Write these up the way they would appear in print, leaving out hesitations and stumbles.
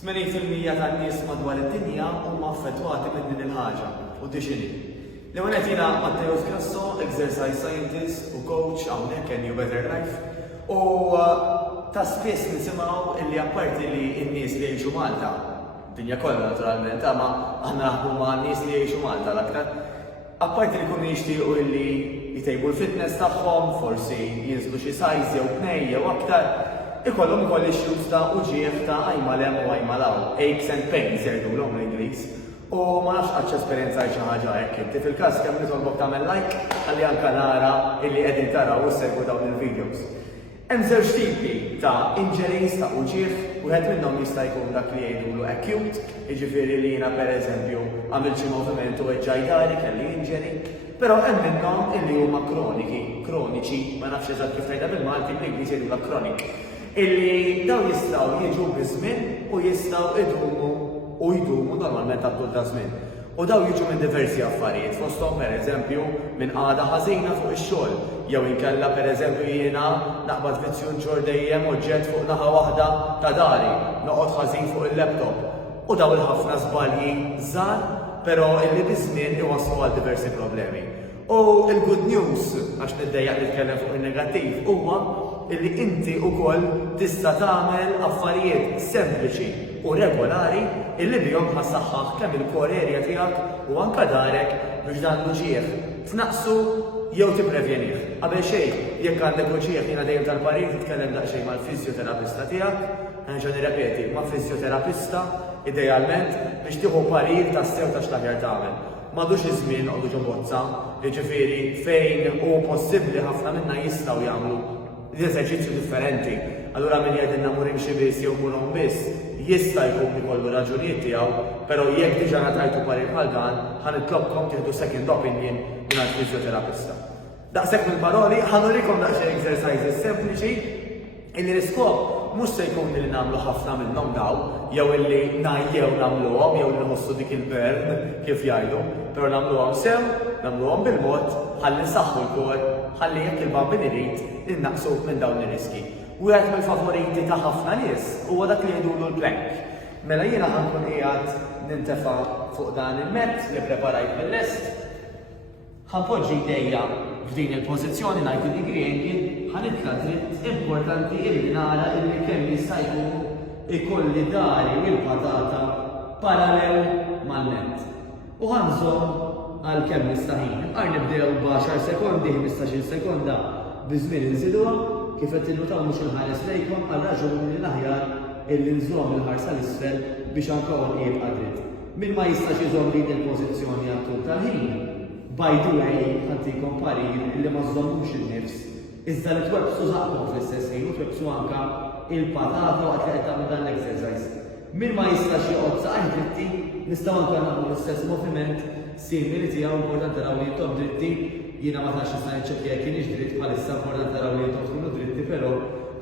80% tan-nies madwar id-dinja huma affettwati minn din il-ħaġa u x'inhi. L-ewwel qed jiena Matteo Grasso, exercise scientist u coach hawnhekk in New Better Life. U ta' spiss nisimgħu illi apparti li n-nies li jgħixu Malta, dinja kollha naturalment, ma aħna naħdmu ma' nies li jgħixu Malta l-aktar. Apparti li jkunu jixtiequ illi jtejbu l-fitness tagħhom, forsi jinżlu xi size jew pnej jew aktar, ikollhom ukoll issues ta' uġieħ ta' ajmalem u ajmalaw, aches and pains jgħidulhom l-Ingliż. U ma nafx għadx esperjenza xi ħaġa hekk inti fil-każ kemm nitolbok tagħmel like ħalli anke nara illi qegħdin taraw u segwu dawn il-videos. Hemm żewġ tipi ta' injuries ta' uġieħ, wieħed minnhom jista' jkun dak li jgħidulu acute, jiġifieri li jiena pereżempju għamilt xi moviment u ġajdari kelli injury, però hemm minnhom illi huma kroniċi, ma nafx eżatt kif tgħidha bil-Malti, bl-Ingliż jgħidula chronic, illi dawn jistgħu jiġu biż-żmien u jistgħu jdumu normalment għal ta' żmien. U daw jiġu minn diversi affarijiet, fosthom pereżempju minn għada ħażina fuq ix-xogħol, jew inkella pereżempju jiena naqbad vizzjun ġor dejjem oġġett fuq naħa waħda ta' dari, noqgħod ħażin fuq il-laptop. U daw il-ħafna żbalji żgħar, però illi biż-żmien iwasslu għal diversi problemi. U il-good news, għax niddejjaq nitkellem fuq il-negattiv, huwa illi inti wkoll tista' tagħmel affarijiet sempliċi u regolari illi bihom ħassaħħaħ kemm il-core area tiegħek u anke darek biex dan l-uġieħ tnaqsu jew tipprevjenih. Qabel xejn, jekk għandek uġieħ jiena dejjem tal-parir titkellem daqsxejn mal-fiżjoterapista tiegħek, nerġa' nirrepeti, ma' fiżjoterapista idealment biex tieħu parir tas-sew ta' x'taħjar tagħmel. M'għadux iż-żmien noqogħdu ġo bozza, jiġifieri fejn hu possibbli ħafna minnha jistgħu jagħmlu l-eżerċizzju differenti. Allura min jgħidilna mur imxi biss jew murhom biss, jista' jkun ikollu raġunijiet tiegħu, però jekk diġà ngħatajtu parir bħal dan, ħanitlobkom tieħdu second opinion mingħand fiżjoterapista. Daqshekk mill-paroli ħanurikom daqsxejn exercises sempliċi illi l-iskop mhux se jkun li nagħmlu ħafna minnhom daw, jew illi ngħajjew nagħmluhom jew li nħossu dik il-bern kif jgħidu, però nagħmluhom sew, nagħmluhom bil-mod, ħalli nsaħħu l-kor, ħalli jekk il-bambin irid innaqsu minn dawn ir-riski. Wieħed mill-favoriti ta' ħafna nies huwa dak li jgħidulu l-plank. Mela jiena ħankun qiegħed nintefa' fuq dan il-mett li preparajt mill-lest, ħanpoġġi jdejja f'din il-pożizzjoni ngħidu triangle, ħanitla dritt importanti illi nara illi kemm jista' jkun ikolli dari u l-patata parallel man-nett. U ħanżomm għal kemm nista' ħin. Għar nibdew b'10 sekondi, 15 sekonda biżmien inżiduha, kif qed tilmutaw mhux inħares lejkom għal raġuni li l-aħjar illi nżomm il-ħarsa l-isfel biex anke qiegħed qadrit. Min ma jistax iżomm din il-pożizzjoni għal tul tal-ħin, by the way, ħantikom parir illi ma żommux in-nifs, iżda li twebbsu żaqhom fl-istess ħin u twebbsu anke il-patata waqt li qed tagħmlu dan l-exercise. Min ma jistax joqgħod saqajn dritti, nistgħu anke nagħmlu l-istess moviment simili tiegħu importanti naraw li jintom dritti. Jiena ma tax nista' niċċekkja jekk kienx dritt bħalissa importanti naraw li jintom tkunu dritti, però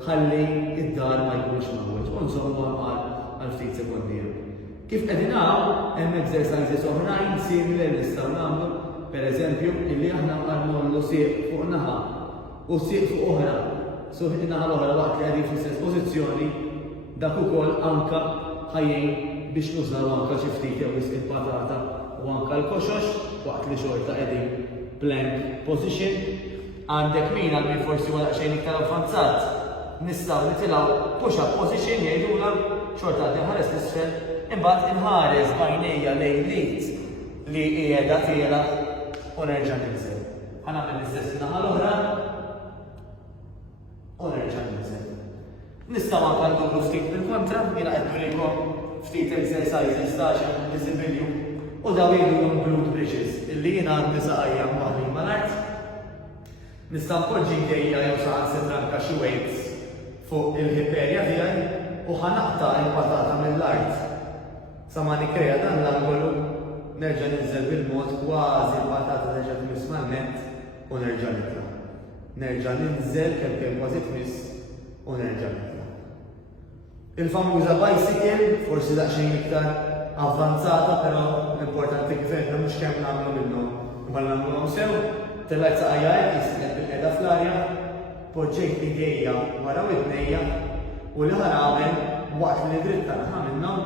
ħalli id-dar ma jkunx magħwuġ u nżommu għal ftit sekondi. Kif qegħdin naraw hemm exercises oħrajn simili li nistgħu nagħmlu, pereżempju illi aħna nagħmlu sieq fuq naħa u sieq fuq oħra. So in-naħa l-oħra waqt li qegħdin fl-istess pożizzjoni, dak ukoll anke ħajjin biex nużaw anke xi ftit jew il-patata u anke l-koxox waqt li xorta qegħdin plank position. Għandek min għal min forsi wara xejn iktar avvanzat, nistgħu nitilgħu push-up position jgħidula xorta għaddi ħares l-isfel, imbagħad inħares bajnejja lejn lit li qiegħda tiela u nerġa' ninżel. Ħanagħmel l-istess naħa l-oħra u nerġa' ninżel. Nistgħu anke nduru ftit bil-kontra, jiena qed nurikom ftit exercises ta' xi visibilju u daw jgħidulhom glute bridges illi jiena għandi saqajja mbaħli mal-art. Nista' npoġġi jdejja jew saħansitra anke xi weights fuq il-hip area tiegħi u ħanaqta' il-patata mill-art. Sa ma nikkrea dan l-angolu nerġa' ninżel bil-mod kważi l-patata nerġa' tmiss man-nett u nerġa' nitla'. Nerġa' ninżel kemm kważi tmiss u nerġa' nitla'. Il-famuża bicycle forsi daqsxejn iktar avvanzata, però l-importanti kif għedna mhux kemm nagħmlu minnhom. Imma nagħmluhom sew, tellajt saqajja hekk jisqed bil-qiegħda fl-arja, poġġejt idejja wara widnejja u li ħanagħmel waqt li dritta naħa minnhom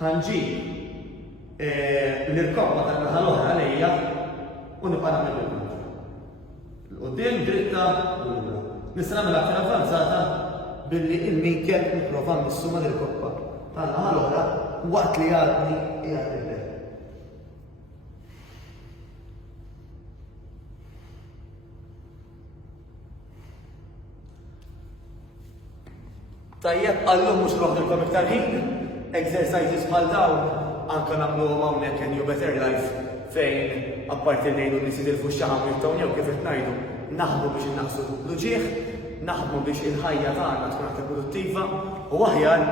ħanġib l-irkobba tan-naħa l-oħra lejja u nibqa' nagħmel il-kontra. L-qudiem dritta lura. Nista' nagħmel aktar avvanzata billi il-minkel nipprova nissuma l-irkobba tan-naħa l-oħra waqt li għadni qiegħed il-bel. Tajjeb, għallum mux roħdilkom iktar ħin, exercises bħal dawn, anka nagħmluhom hawnhekk in New Better Life fejn apparti ngħidu li sidilfu x-xaħam jittawnew kif qed ngħidu, naħdmu biex innaqsu l-ġieħ, naħdmu biex il-ħajja tagħna tkun aktar produttiva u aħjar